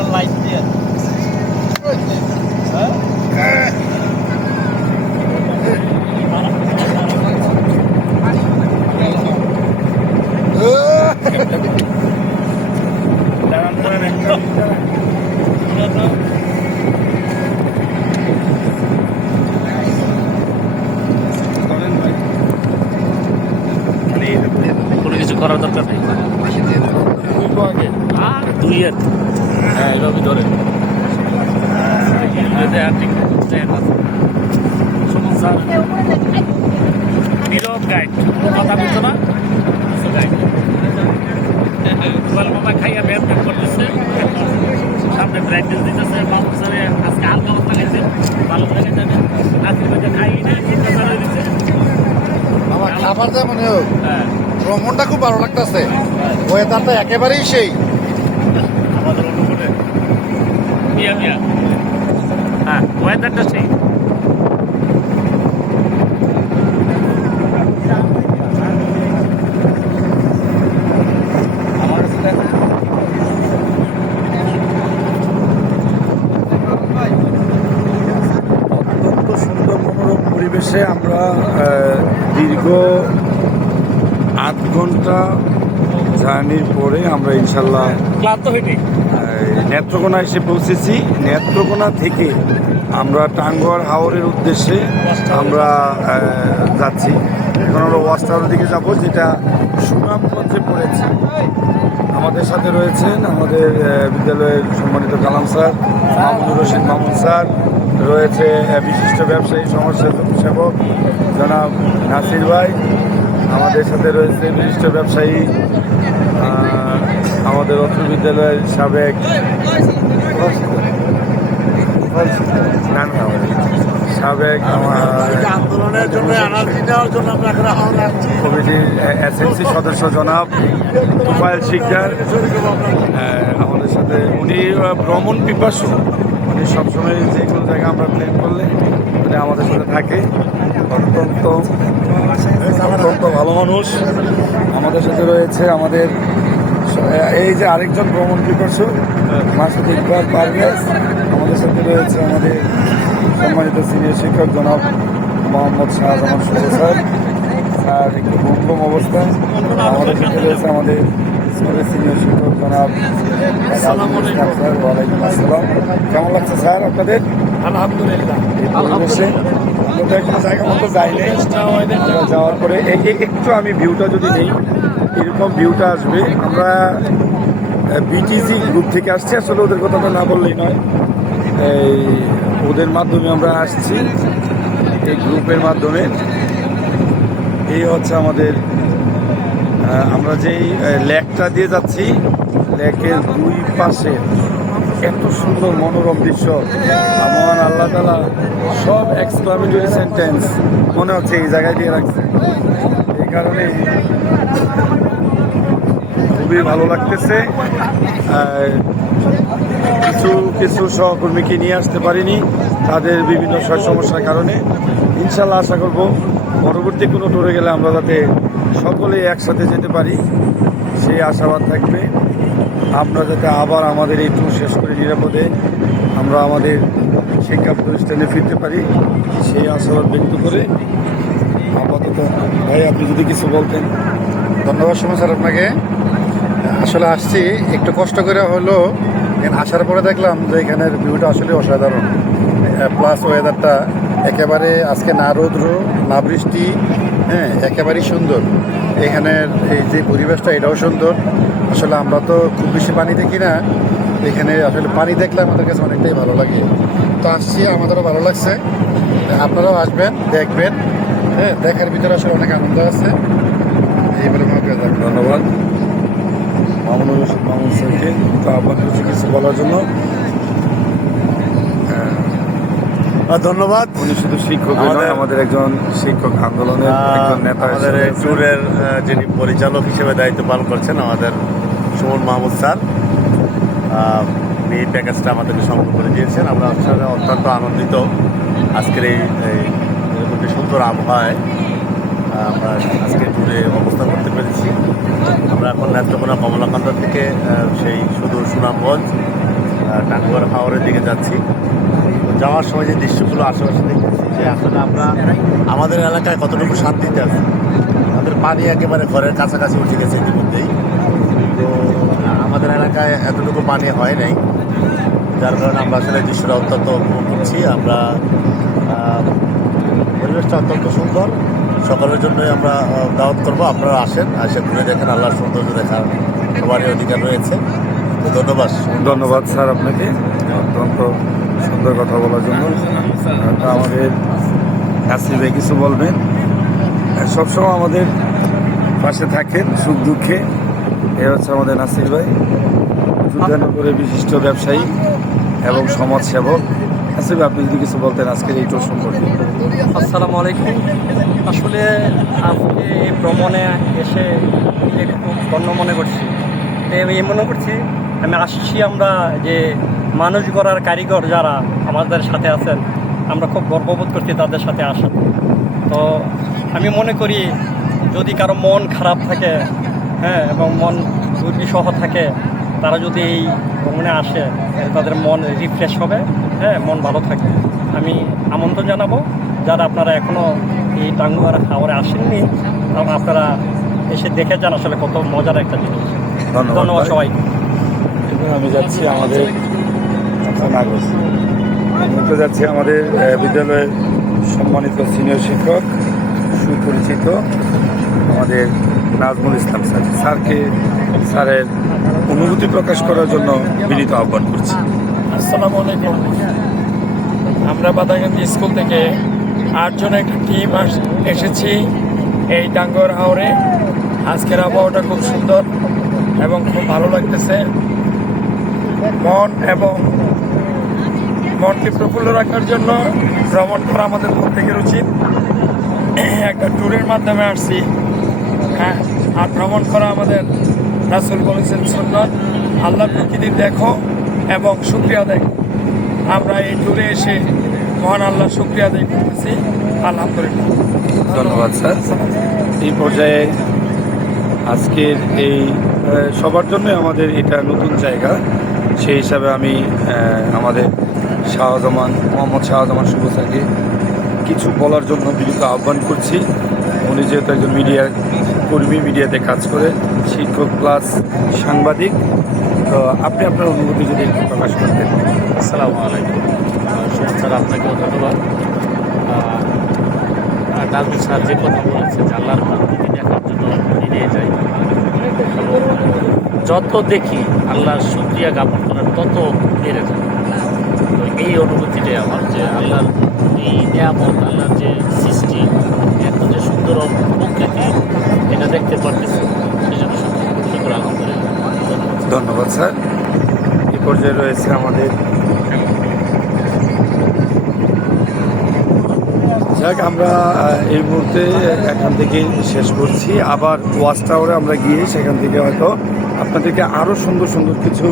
দাওয়ার পরে দুবাই একটা লাইট দিয়ে হ্যাঁ এটা তো কোনো কিছু করার দরকার নেই আর দুই এর হ্যাঁ এভাবে ধরে সুমন স্যার নীরব গাইড কথা বলছো না? গাইড মোবাইল মোবাইল খাইয়া ব্যায়াম ট্যাম করতেছে। সামনে প্র্যাকটিস দিতেছে। মামুন স্যারে আজকে হালকা মাত্রা খাইছে। ভালো করে খাইছে আজকে মধ্যে খাই না আমার খাবার যেমন হোক হ্যাঁ। ভ্রমণটা খুব ভালো লাগতেছে। ওয়েদারটা একেবারেই সেই। আমাদের অনুকূলে। মিয়া মিয়া। হ্যাঁ ওয়েদারটা সেই। পরিবেশে আমরা দীর্ঘ আট ঘণ্টা জার্নির পরে আমরা ইনশাল্লাহ ক্লান্ত আহ, নেত্রকোনা এসে পৌঁছেছি। নেত্রকোনা থেকে আমরা টাঙ্গুয়ার হাওরের উদ্দেশ্যে আমরা যাচ্ছি। এখন আমরা ওয়াচ টাওয়ারের দিকে যাব, যেটা সুনামগঞ্জে পড়েছে। আমাদের সাথে রয়েছেন আমাদের বিদ্যালয়ের সম্মানিত কালাম স্যার মাহমুদুর রশিদ মামুন স্যার, রয়েছে বিশিষ্ট ব্যবসায়ী সমাজ সেবক জনাব নাসির ভাই, আমাদের সাথে রয়েছে বিশিষ্ট ব্যবসায়ী অত্র বিদ্যালয়ের সাবেক সাবেক আন্দোলনের জন্য এনার্জি নেওয়ার জন্য। কমিটির এসএমসি সদস্য জনাব তোফায়েল শিকদার। আমাদের সাথে উনি ভ্রমণ পিপাসু। উনি সবসময় যে কোনো জায়গায় আমরা প্ল্যান করলে উনি আমাদের সাথে থাকে। অত্যন্ত অত্যন্ত ভালো মানুষ। আমাদের সাথে রয়েছে আমাদের এই যে আরেকজন ভ্রমণ পিপাসু মাসুদ ইকবাল পারভেজ আমাদের সাথে রয়েছে আমাদের সম্মানিত সিনিয়র শিক্ষক জনাব মোহাম্মদ শাহজামান শুভ স্যার। আর একটু গম্ভম অবস্থা। আমাদের সাথে রয়েছে আমাদের স্কুলের সিনিয়র শিক্ষক জনাব স্যার ওয়ালাইকুম আসসালাম। কেমন লাগছে স্যার আপনাদের? আলহামদুলিল্লাহ। আমরা জায়গা মতো যাইনি যাওয়ার পরে একটু আমি ভিউটা যদি নেই এরকম ভিউটা আসবে। আমরা বিটিসি গ্রুপ থেকে আসছি। আসলে ওদের কথাটা না বললেই নয়। এই, ওদের মাধ্যমে আমরা আসছি। এই গ্রুপের মাধ্যমে। এই হচ্ছে আমাদের আমরা যেই লেকটা দিয়ে যাচ্ছি, লেকের দুই পাশে এত সুন্দর মনোরম দৃশ্য। আমার আল্লাহ তালা সব এক্সক্লামেটরি সেন্টেন্স মনে হচ্ছে এই জায়গায় দিয়ে রাখছে। কারণে খুবই ভালো লাগতেছে। কিছু কিছু সহকর্মীকে নিয়ে আসতে পারিনি। তাদের বিভিন্ন সমস্যার কারণে। ইনশাল্লাহ আশা করব পরবর্তী কোনো ট্যুরে গেলে আমরা যাতে সকলেই একসাথে যেতে পারি। সেই আশাবাদ থাকবে। আমরা যাতে আবার আমাদের এই ট্যুর শেষ করে নিরাপদে আমরা আমাদের শিক্ষা প্রতিষ্ঠানে ফিরতে পারি। সেই আশাবাদ ব্যক্ত করে আপাতত। ভাই, আপনি যদি কিছু বলতেন। ধন্যবাদ সময়, স্যার, আপনাকে। আসলে আসছি, একটু কষ্ট করে হলো আসার পরে দেখলাম যে এখানের ভিউটা আসলে অসাধারণ। প্লাস ওয়েদারটা একেবারে আজকে না রৌদ্র, না বৃষ্টি হ্যাঁ একেবারেই সুন্দর। এখানের এই যে পরিবেশটা, এটাও সুন্দর। আসলে আমরা তো খুব বেশি পানি দেখি না। এখানে আসলে পানি দেখলে আমাদের কাছে অনেকটাই ভালো লাগে। তো আসছি, আমাদেরও ভালো লাগছে। আপনারাও আসবেন, দেখবেন। হ্যাঁ দেখার ভিতরে আসলে অনেক আনন্দ আছে। এই বলে ধন্যবাদ। মামুনুর রশিদ মামুন স্যারকে তো আপনার কাছে কিছু বলার জন্য? ধন্যবাদ। উনি শুধু শিক্ষক নয় আমাদের- একজন শিক্ষক আন্দোলনের একজন নেতা আমাদের ট্যুরের যিনি পরিচালক হিসেবে দায়িত্ব পালন করছেন আমাদের সুমন মাহমুদ স্যার। এই প্যাকেজটা আমাদেরকে সংগ্রহ করে দিয়েছেন। আমরা অত্যন্ত আনন্দিত আজকের এই এরকম সুন্দর আবহাওয়ায় আমরা আজকে ট্যুরে অবস্থান করতে পেরেছি। আমরা এখন নেত্রকোনা কমলাকান্দা থেকে সেই সুদূর সুনামগঞ্জ টাঙ্গুয়ার হাওড়ের দিকে যাচ্ছি। যাওয়ার সময় যে দৃশ্যগুলো আশেপাশে দেখতেছি যে আসলে আমরা আমাদের এলাকায় কতটুকু শান্তিতে আছি। আমাদের পানি একেবারে ঘরের কাছাকাছি উঠে গেছে ইতিমধ্যেই। তো, আমাদের এলাকায় এতটুকু পানি হয় নাই। যার কারণে আমরা আসলে দৃশ্যটা অত্যন্ত উপভোগ করছি। আমরা পরিবেশটা অত্যন্ত সুন্দর। সকলের জন্যই আমরা দাওয়াত করব। আপনারা আসেন, আসে ঘুরে দেখেন আল্লাহর সৌন্দর্য দেখার সবারই অধিকার রয়েছে। তো ধন্যবাদ। ধন্যবাদ স্যার আপনাকে অত্যন্ত সুন্দর কথা বলার জন্য। আমাদের ভাই কিছু বলবেন? সবসময় আমাদের পাশে থাকেন, সুখ দুঃখে। এ হচ্ছে আমাদের নাসির ভাই। যুদ্ধানগরের বিশিষ্ট ব্যবসায়ী এবং সমাজসেবক। নাসির আপনি যদি কিছু বলতেন আজকের এই টোর সম্পর্কে। আসসালামু আলাইকুম। আসলে আজকে এই ভ্রমণে এসে নিজেকে খুব ধন্য মনে করছি। আমি এই মনে করছি, আমি আসছি আমরা যে মানুষ গড়ার কারিগর যারা আমাদের সাথে আছেন, আমরা খুব গর্ববোধ করছি তাদের সাথে আসা তো আমি মনে করি, যদি কারও মন খারাপ থাকে হ্যাঁ এবং মন দুর্বিসহ থাকে তারা যদি এই ভ্রমণে আসে তাদের মন রিফ্রেশ হবে হ্যাঁ মন ভালো থাকবে। আমি আমন্ত্রণ জানাব যারা আপনারা এখনও এই টাঙ্গুয়ার হাওড়ে আসেননি আপনারা এসে দেখে যান আসলে কত মজার একটা জিনিস। ধন্যবাদ। সবাই আমি যাচ্ছি আমাদের আমি তো যাচ্ছি আমাদের বিদ্যালয়ের সম্মানিত সিনিয়র শিক্ষক সুপরিচিত আমাদের নাজমুল ইসলাম স্যার। স্যারকে স্যারের অনুভূতি প্রকাশ করার জন্য বিনীত আহ্বান করছি। আসসালামু আলাইকুম। আমরা বাদাগান্ধী স্কুল থেকে আটজন একটা টিম এসেছি এই ডাঙ্গর হাওড়ে আজকের আবহাওয়াটা খুব সুন্দর এবং খুব ভালো লাগতেছে। মন এবং মনকে প্রফুল্ল রাখার জন্য ভ্রমণ করা আমাদের প্রত্যেকের উচিত। একটা ট্যুরের মাধ্যমে আসছি। হ্যাঁ আর ভ্রমণ করা আমাদের রাসুল বলেছেন সুন্নত আল্লাহ প্রকৃতি দেখো এবং শুক্রিয়া দেখো আমরা এই ট্যুরে এসে মহান আল্লাহ শুক্রিয়া আদায় করতেছি। আলহামদুলিল্লাহ। ধন্যবাদ স্যার। এই পর্যায়ে আজকের এই সবার জন্য আমাদের এটা নতুন জায়গা। সেই হিসাবে আমি আমাদের শাহজামান মোহাম্মদ শাহজামান শুভ কিছু বলার জন্য বিনীত আহ্বান করছি। উনি যেহেতু একজন মিডিয়া কর্মী মিডিয়াতে কাজ করে, শিক্ষক প্লাস সাংবাদিক। তো আপনি আপনার অনুভূতি যদি একটু প্রকাশ করতেন। আসসালামু আলাইকুম। স্যার আপনাকেও ধন্যবাদ। নাজমুল স্যার যে কথা বলেছে যে আল্লাহর এড়িয়ে যাই। যত দেখি আল্লাহর শুক্রিয়া জ্ঞাপন করার তত বেড়ে যায়। তো এই অনুভূতিটাই আমার যে আল্লাহর এই নিয়ামত, আল্লাহর যে ধন্যবাদ এ পর্যায়ে রয়েছে আমাদের। যাক, আমরা এই মুহূর্তে এখান থেকে শেষ করছি। আবার ওয়াচ টাওয়ারে আমরা গিয়ে সেখান থেকে হয়তো আপনাদেরকে আরও সুন্দর সুন্দর কিছু